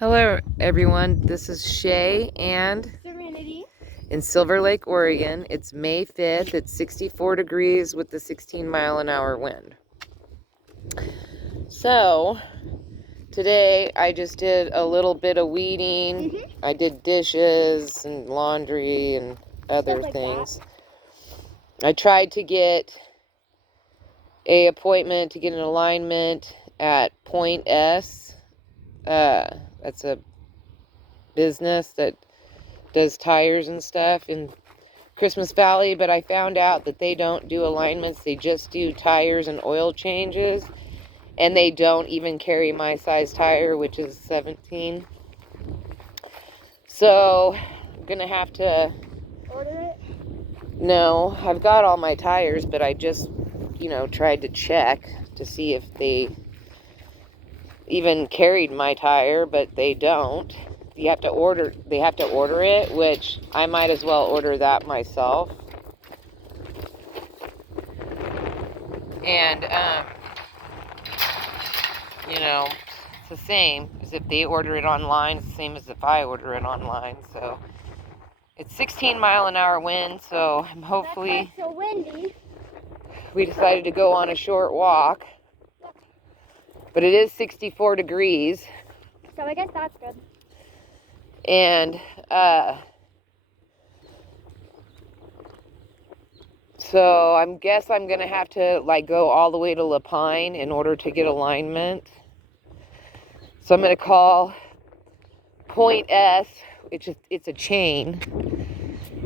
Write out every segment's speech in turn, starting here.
Hello everyone, this is Shay and Syrenity. in Silver Lake, Oregon. It's May 5th, it's 64 degrees with the 16-mile-an-hour wind. So, today I just did a little bit of weeding. I did dishes and laundry and other things. I tried to get an appointment to get an alignment at Point S. That's a business that does tires and stuff in Christmas Valley, but I found out that they don't do alignments. They just do tires and oil changes, and they don't even carry my size tire, which is 17. So I'm gonna have to Order it? No, I've got all my tires, but I just tried to check to see if they even carried my tire, but they don't. They have to order it, which I might as well order that myself. And it's the same as if they order it online. It's the same as if I order it online. So it's 16-mile-an-hour wind, so hopefully That's so windy. we decided to go on a short walk. But it is 64 degrees. So I guess that's good. And so I guess I'm gonna have to go all the way to La Pine in order to get alignment. So I'm gonna call Point S, it's a chain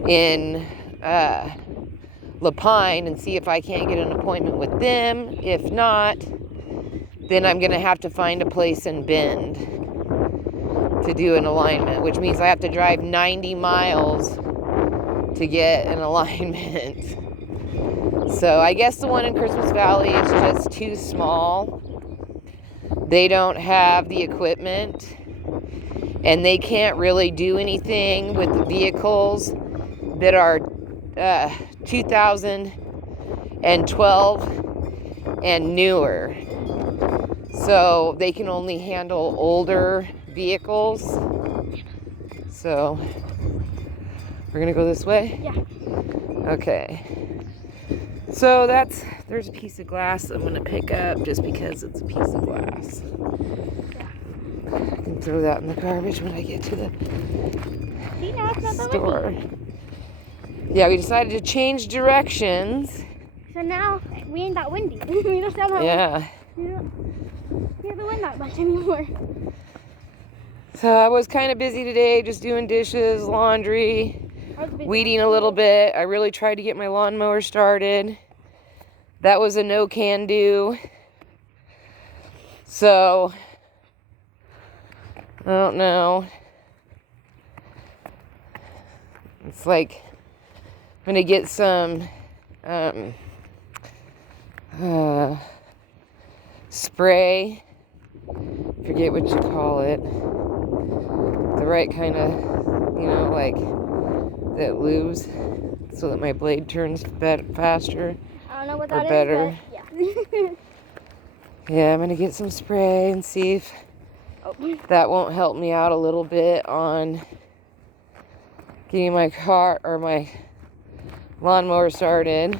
in La Pine, and see if I can't get an appointment with them. If not, then I'm gonna have to find a place in Bend to do an alignment, which means I have to drive 90 miles to get an alignment. So I guess the one in Christmas Valley is just too small. They don't have the equipment, and they can't really do anything with the vehicles that are 2012 and newer. So they can only handle older vehicles. So we're gonna go this way? Yeah. Okay. So there's a piece of glass I'm gonna pick up just because it's a piece of glass. I can throw that in the garbage when I get to the store. Yeah, we decided to change directions. So now we ain't that windy. We don't sound that Yeah. We don't hear the wind that much anymore. So I was kind of busy today, just doing dishes, laundry, weeding a little bit. I really tried to get my lawnmower started. That was a no can do. So I don't know. It's like I'm gonna get some spray. Forget what you call it. The right kind of, that lubes so that my blade turns faster. I don't know what or that better. is, but yeah. Yeah, I'm gonna get some spray and see if that won't help me out a little bit on getting my car or my lawnmower started.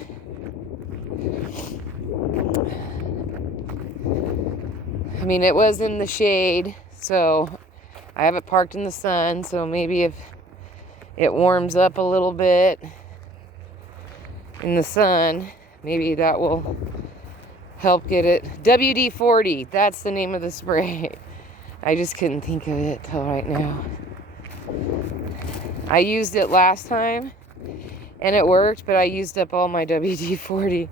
I mean, it was in the shade, so I have it parked in the sun, so maybe if it warms up a little bit in the sun, maybe that will help get it. WD-40, that's the name of the spray. I just couldn't think of it till right now. I used it last time and it worked, but I used up all my WD-40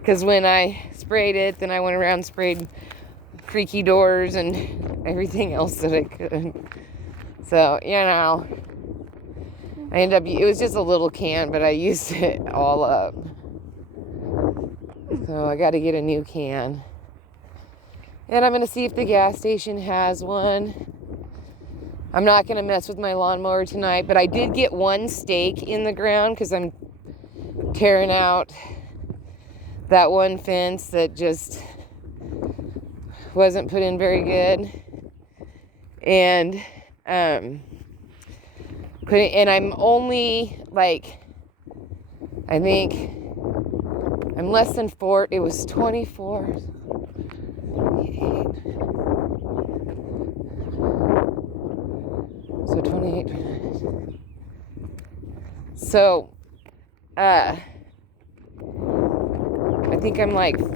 because when I sprayed it, then I went around and sprayed creaky doors and everything else that I could. So, I ended up, it was just a little can, but I used it all up. So I got to get a new can. And I'm going to see if the gas station has one. I'm not going to mess with my lawnmower tonight, but I did get one stake in the ground because I'm tearing out that one fence that just wasn't put in very good. And and I'm only like, I think I'm less than 4. It was 24. 28. So 28. So I think I'm like 3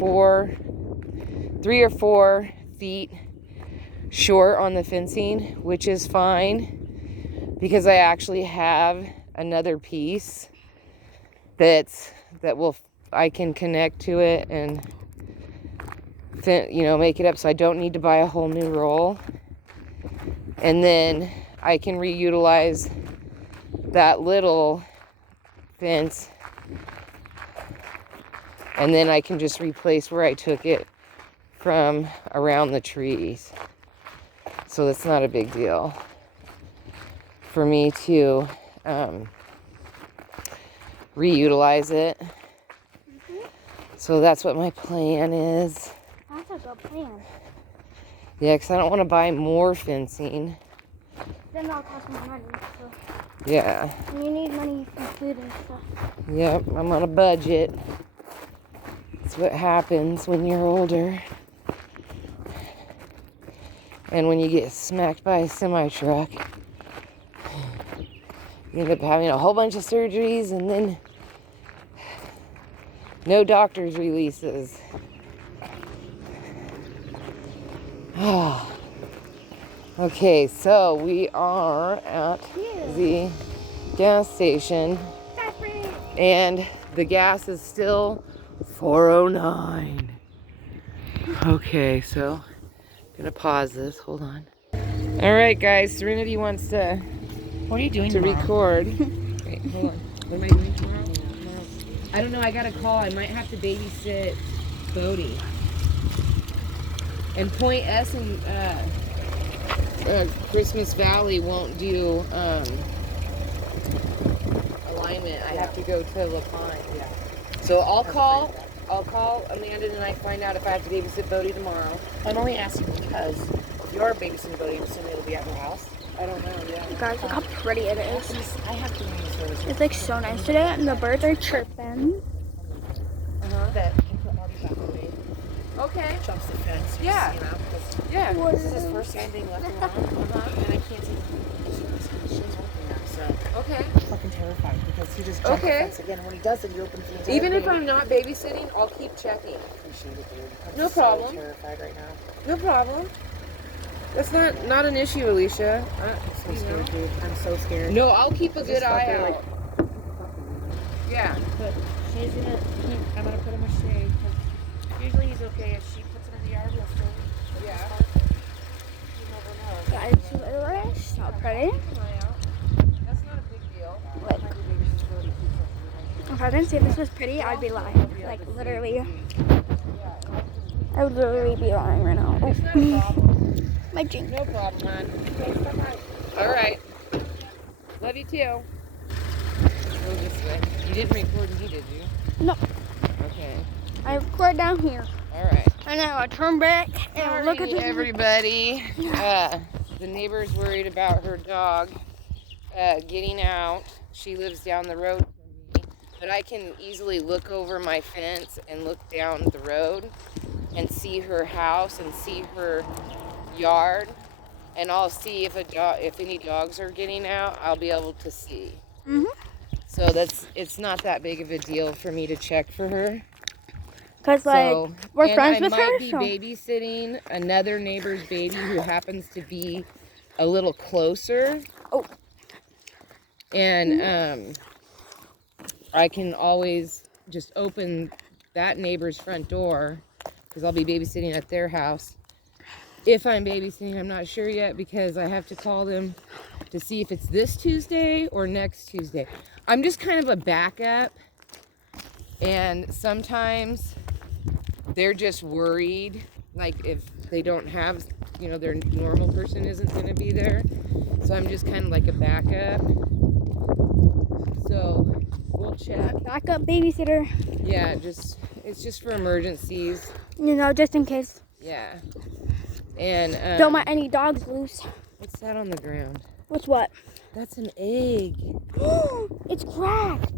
or 4 feet short on the fencing, which is fine because I actually have another piece that I can connect to it and make it up, so I don't need to buy a whole new roll. And then I can reutilize that little fence, and then I can just replace where I took it from around the trees. So that's not a big deal for me to reutilize it. So that's what my plan is. That's a good plan. Yeah, because I don't want to buy more fencing. Then that'll cost more money. So. Yeah. And you need money for food and stuff. Yep, I'm on a budget. That's what happens when you're older. And when you get smacked by a semi-truck, you end up having a whole bunch of surgeries and then no doctor's releases. Okay, so we are at the gas station, and the gas is still $4.09. Okay, so I'm gonna pause this. Hold on. All right, guys. Syrenity wants to. What are you doing to tomorrow? record? Wait, hold on. What am I doing tomorrow? I don't know. I got a call. I might have to babysit Bodie. And Point S and Christmas Valley won't do alignment. I have to go to La Pine. Yeah. So I'll call Amanda tonight, find out if I have to babysit Bodie tomorrow. I'm only asking because if you are babysitting Bodie, I'm assuming it'll be at her house. I don't know. Yeah. You guys, look how pretty it is. I have to use those. It's like so nice today, and the birds are chirping. That can put Marty back away. Okay. Jumps the fence. Yeah. Yeah. This is his first time being left alone. And I can't see she's working now, so Okay. I'm fucking terrified because he just jumped Okay. the fence again. And when he does it, he opens the entire Even if thing. I'm not babysitting, I'll keep checking. Appreciate it, dude. I'm No so problem. terrified right now. No problem. That's not an issue, Alicia. I'm so scared, dude. I'm so scared. No, I'll keep a good Just thought eye they were out. Yeah. But I'm gonna put him with Shay. 'Cause usually he's okay. If she puts him in the yard, he'll still. Yeah. You never know. Guys, look at this. So pretty. That's not a big deal. If I didn't say this was pretty, I'd be lying. Like, literally. I would literally be lying right now. It's not a problem. My drink. No problem, hon. All right. Love you too. Go this way. You didn't record me, did you? No. Okay. I record down here. All right. And now I turn back and look at Sorry, this. everybody. The neighbor's worried about her dog getting out. She lives down the road from me, but I can easily look over my fence and look down the road and see her house and see her yard, and I'll see if any dogs are getting out. I'll be able to see. So it's not that big of a deal for me to check for her. Because, like, we're friends with her. I might be babysitting another neighbor's baby who happens to be a little closer. Oh. And I can always just open that neighbor's front door because I'll be babysitting at their house. If I'm babysitting, I'm not sure yet because I have to call them to see if it's this Tuesday or next Tuesday. I'm just kind of a backup, and sometimes they're just worried, like if they don't have, their normal person isn't going to be there. So I'm just kind of like a backup. So we'll check. Backup babysitter. Yeah, it's just for emergencies. Just in case. Yeah. And Don't let any dogs loose. that on the ground? What's what? That's an egg. It's cracked.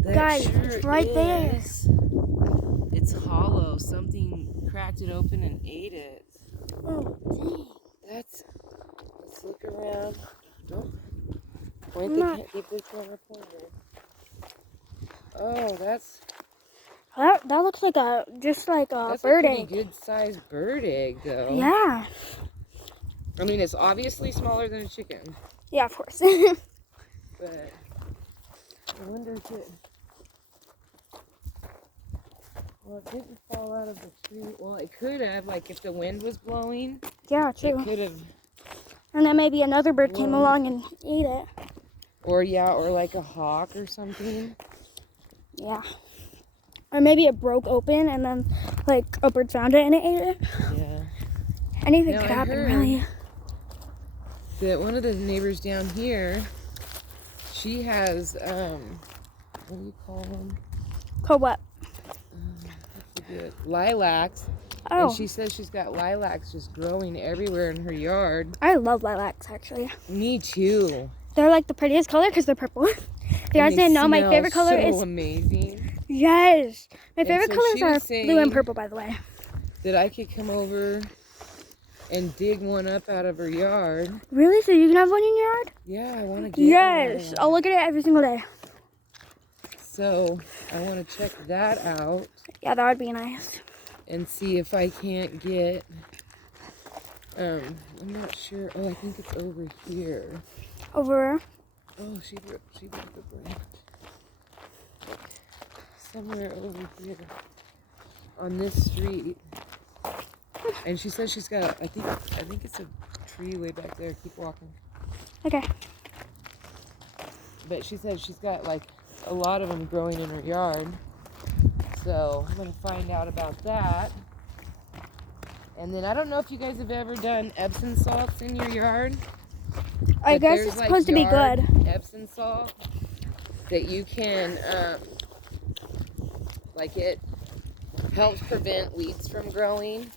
That Guys, sure it's right there. is. It's hollow. Something cracked it open and ate it. Oh, dang. Let's look around. Don't point keep this camera pointed. Oh, that's That looks like a bird pretty egg. good sized bird egg, though. Yeah. I mean, it's obviously smaller than a chicken, Yeah, of course. but I wonder if it. Well, it didn't fall out of the tree. Well, it could have, like, if the wind was blowing. Yeah, true. It could have. And then maybe another bird came along and ate it. Or like a hawk or something. Yeah. Or maybe it broke open and then, like, a bird found it and it ate it. Yeah. Anything Now, could I happen, heard really. That one of the neighbors down here, she has, what do you call them? Called what? Lilacs. Oh. And she says she's got lilacs just growing everywhere in her yard. I love lilacs, actually. Me too. They're, like, the prettiest color because they're purple. If you guys didn't know, my favorite color so is... amazing. Yes. My favorite so colors she are was blue and saying purple, by the way. That I could come over and dig one up out of her yard. Really? So you can have one in your yard? Yeah, I want to get Yes. one. I'll look at it every single day. So I want to check that out Yeah, that would be nice. and see if I can't get, I'm not sure. Oh, I think it's over here. Over. Oh, she broke the branch. Somewhere over here on this street. And she says she's got, I think it's a tree way back there. Keep walking. Okay. But she said she's got like a lot of them growing in her yard. So I'm going to find out about that. And then I don't know if you guys have ever done Epsom salts in your yard. I guess it's supposed to be good. Epsom salt that you can, like it helps prevent weeds from growing.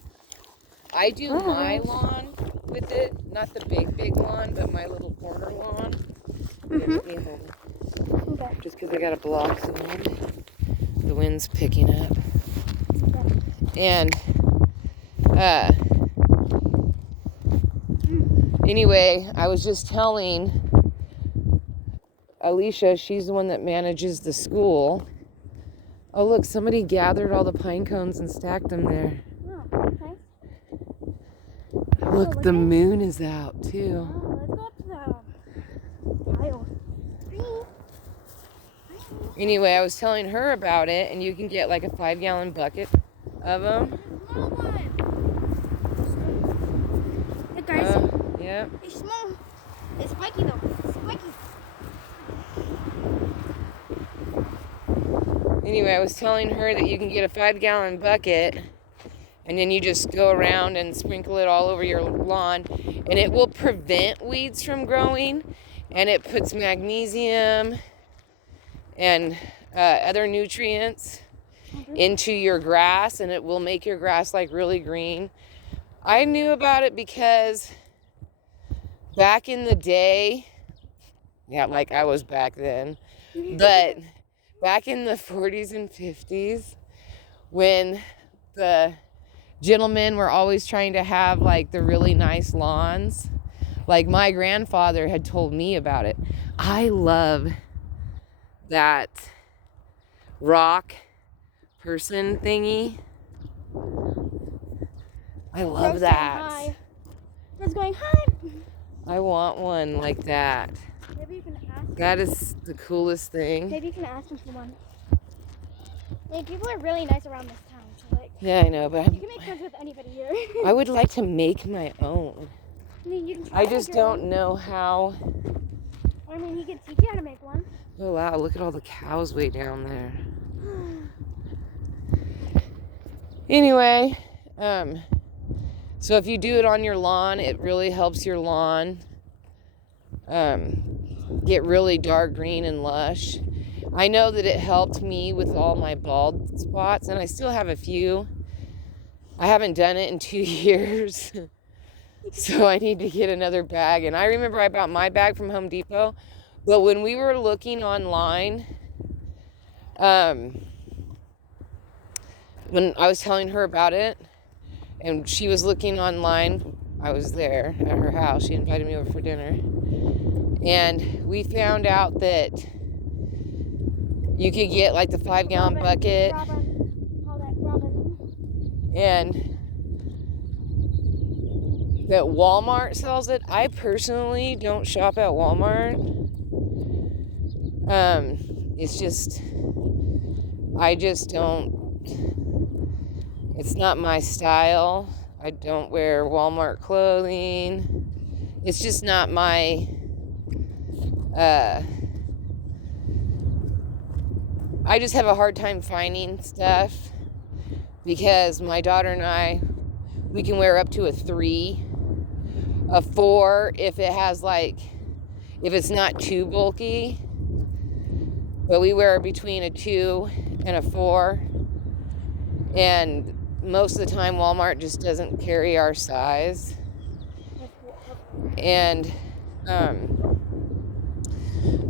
I do my lawn with it, not the big lawn, but my little corner lawn. Okay. Just because I got to block some wind. The wind's picking up. Okay. And anyway, I was just telling Alicia, she's the one that manages the school. Oh, look, somebody gathered all the pine cones and stacked them there. Oh, okay. Look, the moon is out too. Oh, let's go up to the pile. Anyway, I was telling her about it, and you can get like a 5-gallon bucket of them. Small one. Look, guys. Yeah. It's small. It's spiky though. It's spiky. Anyway, I was telling her that you can get a 5-gallon bucket, and then you just go around and sprinkle it all over your lawn, and it will prevent weeds from growing, and it puts magnesium and other nutrients into your grass, and it will make your grass like really green. I knew about it because back in the day, yeah, like I was back then, but back in the 40s and 50s, when the gentlemen were always trying to have like the really nice lawns, like my grandfather had told me about it. I love that rock person thingy. I love that. It's going high. I want one like that. Maybe you can ask. That is the coolest thing. Maybe you can ask him for one. Like, people are really nice around this town, so like. Yeah, I know, but You can make friends with anybody here. I would like to make my own. I mean, you can try I to just make your don't know how. own. I mean, he can teach you how to make one. Oh wow, look at all the cows way down there. Anyway, so if you do it on your lawn, it really helps your lawn get really dark green and lush. I know that it helped me with all my bald spots, and I still have a few. I haven't done it in 2 years. So I need to get another bag. And I remember I bought my bag from Home Depot. But when we were looking online, when I was telling her about it, and she was looking online, I was there at her house. She invited me over for dinner. And we found out that you could get like the 5-gallon bucket. Robin. Call that Robin. And that Walmart sells it. I personally don't shop at Walmart. It's just, I just don't, it's not my style. I don't wear Walmart clothing. It's just not my, I just have a hard time finding stuff because my daughter and I, we can wear up to a 3, a 4 if it has like, if it's not too bulky, but we wear between a 2 and a 4, and most of the time Walmart just doesn't carry our size, and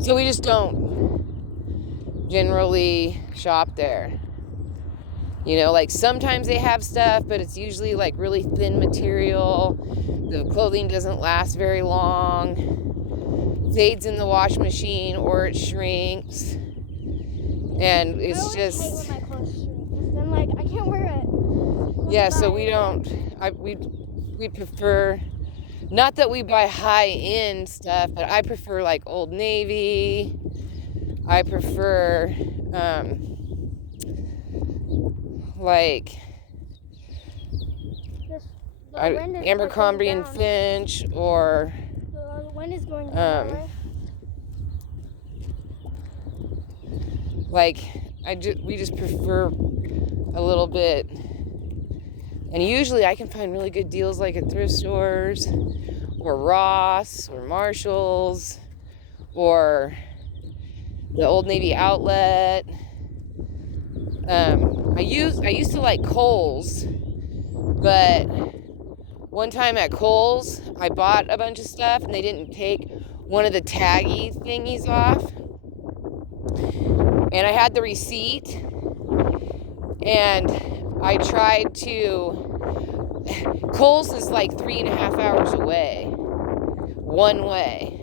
so we just don't generally shop there. You know, like sometimes they have stuff, but it's usually like really thin material. The clothing doesn't last very long. Fades in the wash machine or it shrinks. And it's just... I always hate when my clothes shrink, 'cause then like I can't wear it. Yeah, so we don't... We prefer... Not that we buy high-end stuff, but I prefer like Old Navy. I prefer... like Abercrombie and Finch, or the wind is going down, right? like we just prefer a little bit, and usually I can find really good deals like at thrift stores or Ross or Marshall's or the Old Navy outlet. I used to like Kohl's, but one time at Kohl's, I bought a bunch of stuff and they didn't take one of the taggy thingies off. And I had the receipt, and I tried to... Kohl's is like 3.5 hours away, one way.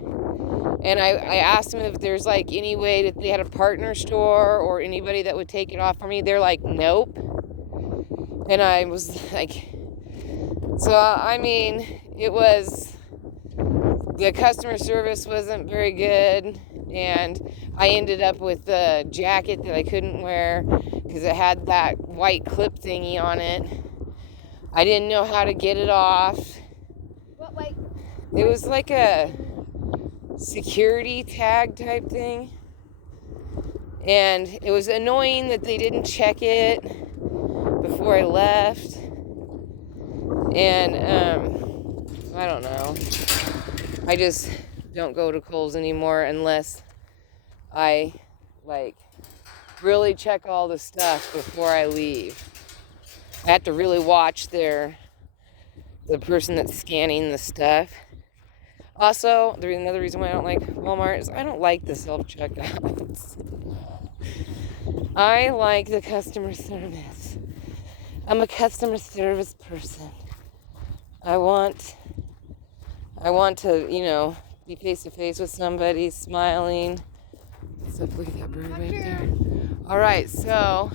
And I asked them if there's like any way that they had a partner store or anybody that would take it off for me. They're like, nope. And I was like, so I mean, it was, the customer service wasn't very good. And I ended up with a jacket that I couldn't wear because it had that white clip thingy on it. I didn't know how to get it off. What white? It was like a security tag type thing, and it was annoying that they didn't check it before I left. And I don't know, I just don't go to Kohl's anymore unless I like really check all the stuff before I leave. I have to really watch the person that's scanning the stuff. Also, another reason why I don't like Walmart is I don't like the self-checkouts. I like the customer service. I'm a customer service person. I want to, you know, be face to face with somebody, smiling. So look at that bird right there. All right, so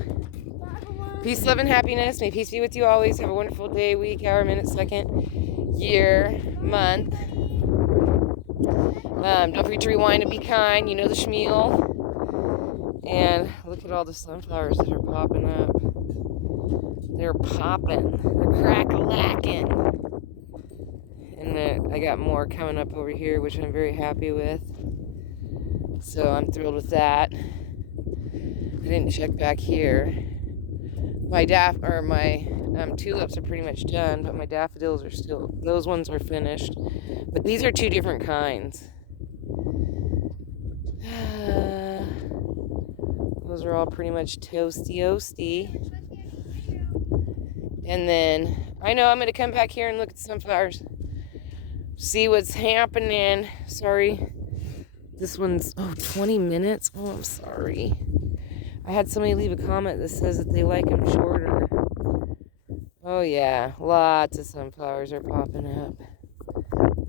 peace, love, and happiness. May peace be with you always. Have a wonderful day, week, hour, minute, second, year, month. Don't forget to rewind and be kind. You know the schmeal. And look at all the sunflowers that are popping up. They're popping. They're crack-a-lacking. And I got more coming up over here, which I'm very happy with. So I'm thrilled with that. I didn't check back here. My tulips are pretty much done, but my daffodils are still, those ones are finished. But these are 2 different kinds. Those are all pretty much toasty-oasty. And then, I know I'm going to come back here and look at the sunflowers. see what's happening. Sorry. This one's, 20 minutes? Oh, I'm sorry. I had somebody leave a comment that says that they like them shorter. Oh, yeah. Lots of sunflowers are popping up.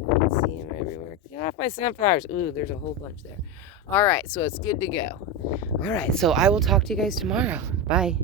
I can see them everywhere. Get off my sunflowers. Ooh, there's a whole bunch there. All right, so it's good to go. All right, so I will talk to you guys tomorrow. Bye.